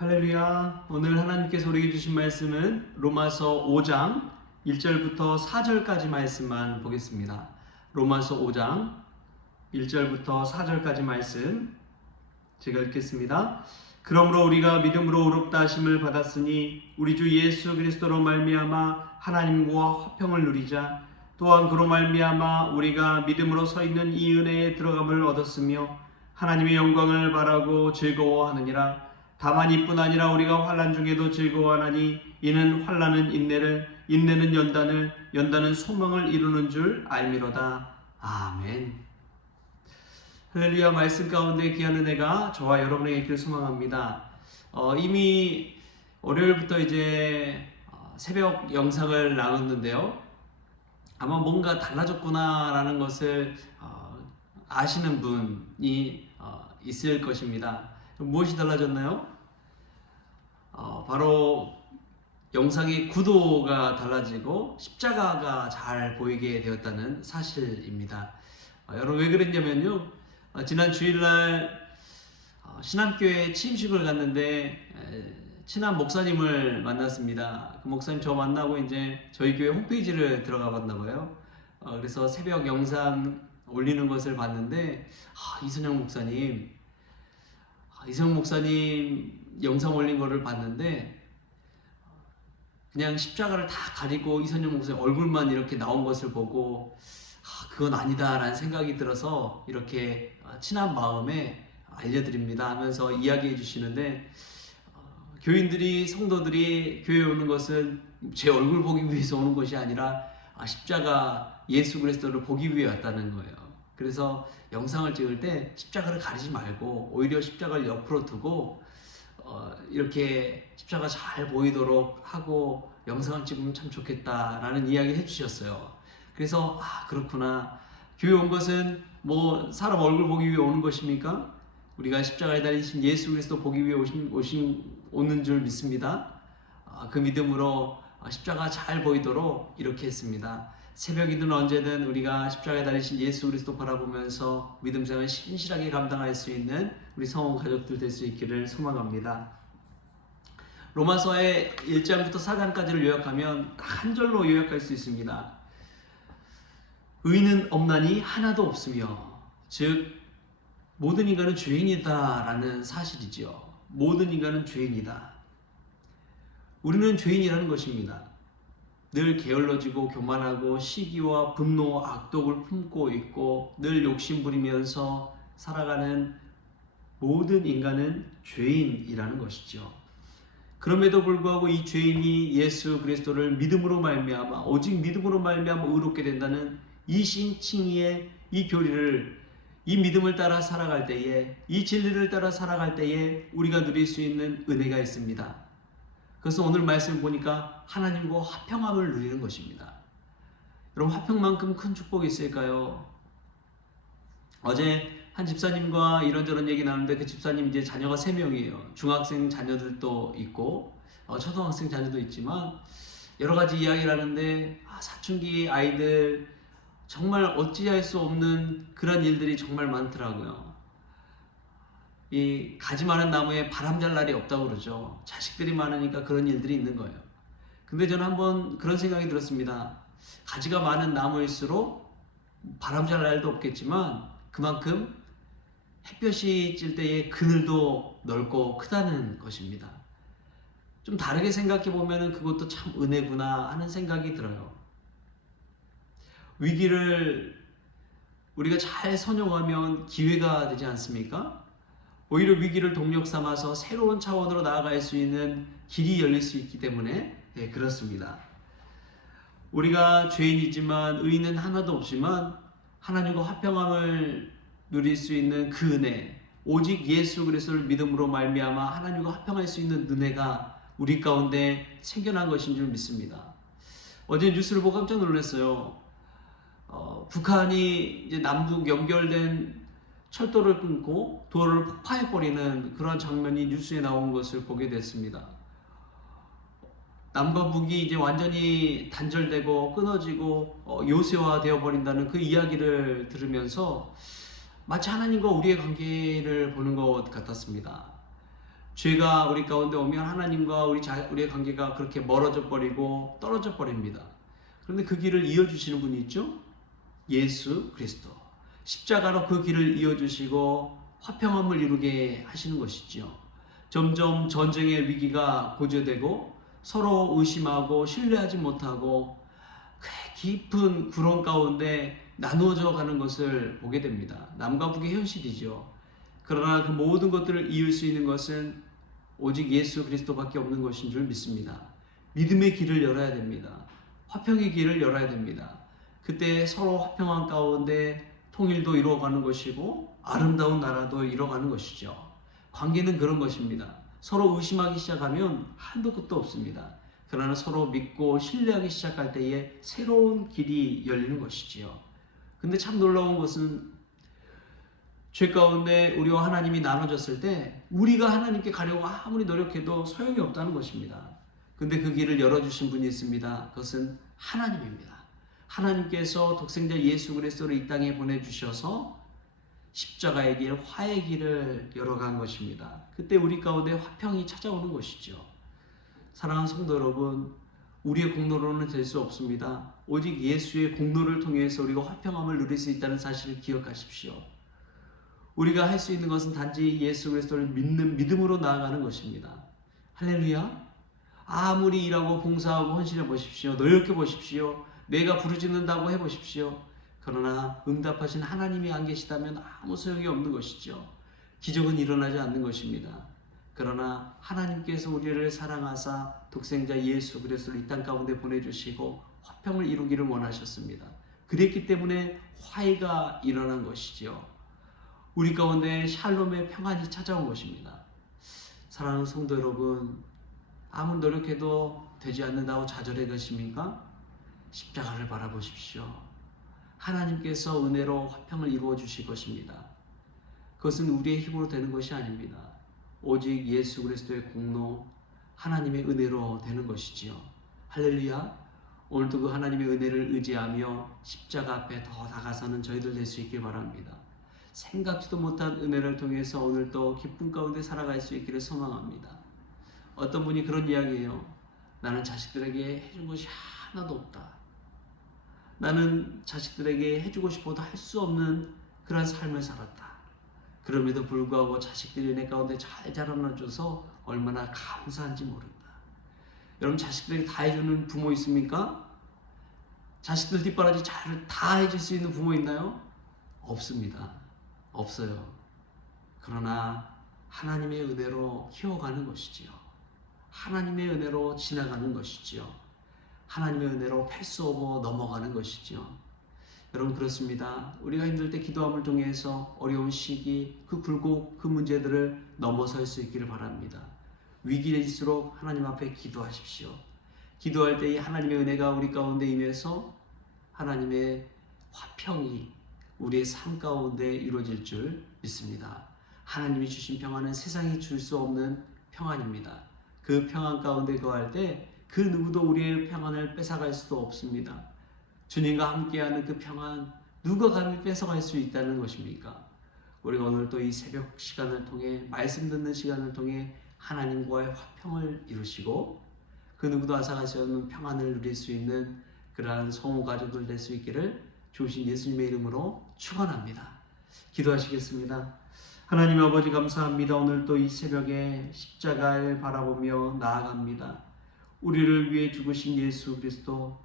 할렐루야. 오늘 하나님께서 우리에게 주신 말씀은 로마서 5장 1절부터 4절까지 말씀만 보겠습니다. 로마서 5장 1절부터 4절까지 말씀 제가 읽겠습니다. 그러므로 우리가 믿음으로 의롭다 하심을 받았으니 우리 주 예수 그리스도로 말미암아 하나님과 화평을 누리자. 또한 그로 말미암아 우리가 믿음으로 서 있는 이 은혜에 들어감을 얻었으며 하나님의 영광을 바라고 즐거워하느니라. 다만 이뿐 아니라 우리가 환난 중에도 즐거워하나니 이는 환난은 인내를, 인내는 연단을, 연단은 소망을 이루는 줄 알미로다. 아멘. 할렐루야. 말씀 가운데 귀한 은혜가 저와 여러분에게 있기를 소망합니다. 이미 월요일부터 이제 새벽 영상을 나눴는데요. 아마 뭔가 달라졌구나라는 것을 아시는 분이 있을 것입니다. 무엇이 달라졌나요? 바로 영상의 구도가 달라지고 십자가가 잘 보이게 되었다는 사실입니다. 여러분 왜 그랬냐면요. 지난 주일날 신암교회 취임식을 갔는데 친한 목사님을 만났습니다. 그 목사님 저 만나고 이제 저희 교회 홈페이지를 들어가 봤나 봐요. 그래서 새벽 영상 올리는 것을 봤는데 이선영 목사님 영상 올린 거를 봤는데 그냥 십자가를 다 가리고 이선영 목사님 얼굴만 이렇게 나온 것을 보고 그건 아니다 라는 생각이 들어서 이렇게 친한 마음에 알려드립니다 하면서 이야기해 주시는데 교인들이 성도들이 교회에 오는 것은 제 얼굴 보기 위해서 오는 것이 아니라 십자가 예수 그리스도를 보기 위해 왔다는 거예요. 그래서 영상을 찍을 때 십자가를 가리지 말고 오히려 십자가를 옆으로 두고 이렇게 십자가 잘 보이도록 하고 영상을 찍으면 참 좋겠다라는 이야기를 해주셨어요. 그래서 그렇구나. 교회 온 것은 뭐 사람 얼굴 보기 위해 오는 것입니까? 우리가 십자가에 달리신 예수 그리스도 보기 위해 오는 줄 믿습니다. 그 믿음으로 십자가 잘 보이도록 이렇게 했습니다. 새벽이든 언제든 우리가 십자가에 달리신 예수 그리스도 바라보면서 믿음 생활을 신실하게 감당할 수 있는 우리 성원 가족들 될 수 있기를 소망합니다. 로마서의 1장부터 4장까지를 요약하면 딱 한 절로 요약할 수 있습니다. 의인은 없나니 하나도 없으며, 즉 모든 인간은 죄인이다 라는 사실이지요. 모든 인간은 죄인이다. 우리는 죄인이라는 것입니다. 늘 게을러지고 교만하고 시기와 분노, 악독을 품고 있고 늘 욕심부리면서 살아가는 모든 인간은 죄인이라는 것이죠. 그럼에도 불구하고 이 죄인이 예수 그리스도를 믿음으로 말미암아 오직 믿음으로 말미암아 의롭게 된다는 이 신칭의의 이 교리를 이 믿음을 따라 살아갈 때에 이 진리를 따라 살아갈 때에 우리가 누릴 수 있는 은혜가 있습니다. 그래서 오늘 말씀을 보니까 하나님과 화평함을 누리는 것입니다. 여러분 화평만큼 큰 축복이 있을까요? 어제 한 집사님과 이런저런 얘기 나누는데 그 집사님 이제 자녀가 3명이에요. 중학생 자녀들도 있고 초등학생 자녀도 있지만 여러 가지 이야기를 하는데 사춘기 아이들 정말 어찌할 수 없는 그런 일들이 정말 많더라고요. 이 가지 많은 나무에 바람 잘 날이 없다고 그러죠. 자식들이 많으니까 그런 일들이 있는 거예요. 근데 저는 한번 그런 생각이 들었습니다. 가지가 많은 나무일수록 바람 잘 날도 없겠지만 그만큼 햇볕이 찔 때의 그늘도 넓고 크다는 것입니다. 좀 다르게 생각해 보면 그것도 참 은혜구나 하는 생각이 들어요. 위기를 우리가 잘 선용하면 기회가 되지 않습니까? 오히려 위기를 동력 삼아서 새로운 차원으로 나아갈 수 있는 길이 열릴 수 있기 때문에 그렇습니다. 우리가 죄인이지만 의인은 하나도 없지만 하나님과 화평함을 누릴 수 있는 그 은혜, 오직 예수 그리스도를 믿음으로 말미암아 하나님과 화평할 수 있는 은혜가 우리 가운데 생겨난 것인 줄 믿습니다. 어제 뉴스를 보고 깜짝 놀랐어요. 북한이 이제 남북 연결된 철도를 끊고 도로를 폭파해버리는 그런 장면이 뉴스에 나온 것을 보게 됐습니다. 남과 북이 이제 완전히 단절되고 끊어지고 요새화 되어버린다는 그 이야기를 들으면서 마치 하나님과 우리의 관계를 보는 것 같았습니다. 죄가 우리 가운데 오면 하나님과 우리의 관계가 그렇게 멀어져 버리고 떨어져 버립니다. 그런데 그 길을 이어주시는 분이 있죠? 예수 그리스도. 십자가로 그 길을 이어주시고 화평함을 이루게 하시는 것이죠. 점점 전쟁의 위기가 고조되고 서로 의심하고 신뢰하지 못하고 깊은 구렁 가운데 나누어져 가는 것을 보게 됩니다. 남과 북의 현실이죠. 그러나 그 모든 것들을 이을 수 있는 것은 오직 예수 그리스도밖에 없는 것인 줄 믿습니다. 믿음의 길을 열어야 됩니다. 화평의 길을 열어야 됩니다. 그때 서로 화평한 가운데 통일도 이루어가는 것이고 아름다운 나라도 이루어가는 것이죠. 관계는 그런 것입니다. 서로 의심하기 시작하면 한도 끝도 없습니다. 그러나 서로 믿고 신뢰하기 시작할 때에 새로운 길이 열리는 것이지요. 근데 참 놀라운 것은 죄 가운데 우리와 하나님이 나눠졌을 때 우리가 하나님께 가려고 아무리 노력해도 소용이 없다는 것입니다. 근데 그 길을 열어주신 분이 있습니다. 그것은 하나님입니다. 하나님께서 독생자 예수 그리스도를 이 땅에 보내주셔서 십자가의 길, 화의 길을 열어간 것입니다. 그때 우리 가운데 화평이 찾아오는 것이죠. 사랑하는 성도 여러분, 우리의 공로로는 될 수 없습니다. 오직 예수의 공로를 통해서 우리가 화평함을 누릴 수 있다는 사실을 기억하십시오. 우리가 할 수 있는 것은 단지 예수 그리스도를 믿는 믿음으로 나아가는 것입니다. 할렐루야. 아무리 일하고 봉사하고 헌신해 보십시오. 노력해 보십시오. 내가 부르짖는다고 해보십시오. 그러나 응답하신 하나님이 안 계시다면 아무 소용이 없는 것이죠. 기적은 일어나지 않는 것입니다. 그러나 하나님께서 우리를 사랑하사 독생자 예수 그리스도를 이 땅 가운데 보내주시고 화평을 이루기를 원하셨습니다. 그랬기 때문에 화해가 일어난 것이죠. 우리 가운데 샬롬의 평안이 찾아온 것입니다. 사랑하는 성도 여러분, 아무 노력해도 되지 않는다고 좌절해 계십니까? 십자가를 바라보십시오. 하나님께서 은혜로 화평을 이루어 주실 것입니다. 그것은 우리의 힘으로 되는 것이 아닙니다. 오직 예수 그리스도의 공로, 하나님의 은혜로 되는 것이지요. 할렐루야. 오늘도 그 하나님의 은혜를 의지하며 십자가 앞에 더 다가서는 저희들 될 수 있길 바랍니다. 생각지도 못한 은혜를 통해서 오늘도 기쁨 가운데 살아갈 수 있기를 소망합니다. 어떤 분이 그런 이야기예요. 나는 자식들에게 해준 것이 하나도 없다. 나는 자식들에게 해주고 싶어도 할 수 없는 그런 삶을 살았다. 그럼에도 불구하고 자식들이 내 가운데 잘 자라나줘서 얼마나 감사한지 모른다. 여러분, 자식들에게 다 해주는 부모 있습니까? 자식들 뒷바라지 잘 다 해줄 수 있는 부모 있나요? 없습니다. 없어요. 그러나 하나님의 은혜로 키워가는 것이지요. 하나님의 은혜로 지나가는 것이지요. 하나님의 은혜로 패스오버 넘어가는 것이지요. 여러분, 그렇습니다. 우리가 힘들 때 기도함을 통해서 어려운 시기, 그 굴곡, 그 문제들을 넘어설 수 있기를 바랍니다. 위기일수록 하나님 앞에 기도하십시오. 기도할 때 이 하나님의 은혜가 우리 가운데 임해서 하나님의 화평이 우리의 삶 가운데 이루어질 줄 믿습니다. 하나님이 주신 평안은 세상이 줄 수 없는 평안입니다. 그 평안 가운데 거할 때 그 누구도 우리의 평안을 뺏어갈 수도 없습니다. 주님과 함께하는 그 평안, 누가 감히 뺏어갈 수 있다는 것입니까? 우리가 오늘 또 이 새벽 시간을 통해, 말씀 듣는 시간을 통해 하나님과의 화평을 이루시고 그 누구도 앗아갈 수 없는 평안을 누릴 수 있는 그러한 성호 가족들 될 수 있기를 주신 예수님의 이름으로 축원합니다. 기도하시겠습니다. 하나님 아버지, 감사합니다. 오늘 또 이 새벽에 십자가를 바라보며 나아갑니다. 우리를 위해 죽으신 예수 그리스도,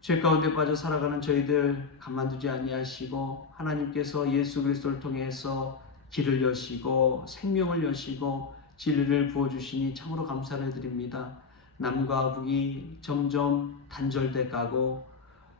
죄 가운데 빠져 살아가는 저희들 가만두지 아니하시고 하나님께서 예수 그리스도를 통해서 길을 여시고 생명을 여시고 진리를 부어주시니 참으로 감사를 드립니다. 남과 북이 점점 단절돼 가고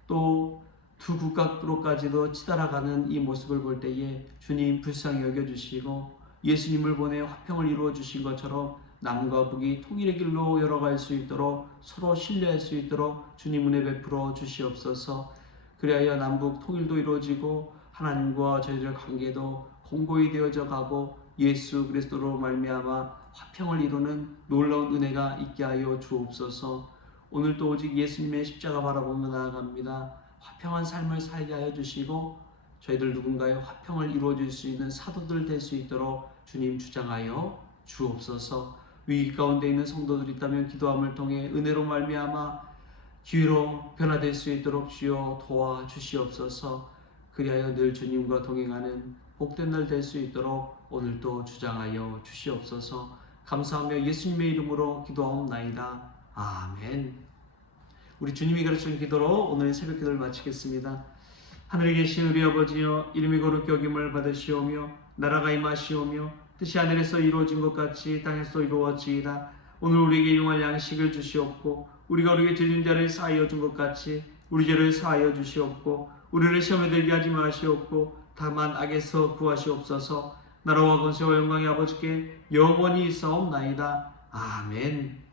또 두 국가로까지도 치달아가는 이 모습을 볼 때에 주님 불쌍히 여겨주시고 예수님을 보내 화평을 이루어 주신 것처럼 남과 북이 통일의 길로 열어갈 수 있도록 서로 신뢰할 수 있도록 주님 은혜 베풀어 주시옵소서. 그리하여 남북 통일도 이루어지고 하나님과 저희들의 관계도 공고히 되어져 가고 예수 그리스도로 말미암아 화평을 이루는 놀라운 은혜가 있게 하여 주옵소서. 오늘도 오직 예수님의 십자가 바라보며 나아갑니다. 화평한 삶을 살게 하여 주시고 저희들 누군가의 화평을 이루어질 수 있는 사도들 될 수 있도록 주님 주장하여 주옵소서. 위기 가운데 있는 성도들이 있다면 기도함을 통해 은혜로 말미암아 기회로 변화될 수 있도록 주여 도와주시옵소서. 그리하여 늘 주님과 동행하는 복된 날 될 수 있도록 오늘도 주장하여 주시옵소서. 감사하며 예수님의 이름으로 기도하옵나이다. 아멘. 우리 주님이 가르치는 기도로 오늘 새벽 기도를 마치겠습니다. 하늘에 계신 우리 아버지여, 이름이 거룩히 여김을 받으시오며 나라가 임하시오며 뜻이 하늘에서 이루어진 것 같이 땅에서 이루어지이다. 오늘 우리에게 일용할 양식을 주시옵고 우리가 우리에게 죄진 자를 사하여 준 것 같이 우리 죄를 사하여 주시옵고 우리를 시험에 들게 하지 마시옵고 다만 악에서 구하시옵소서. 나라와 권세와 영광이 아버지께 영원히 있사옵나이다. 아멘.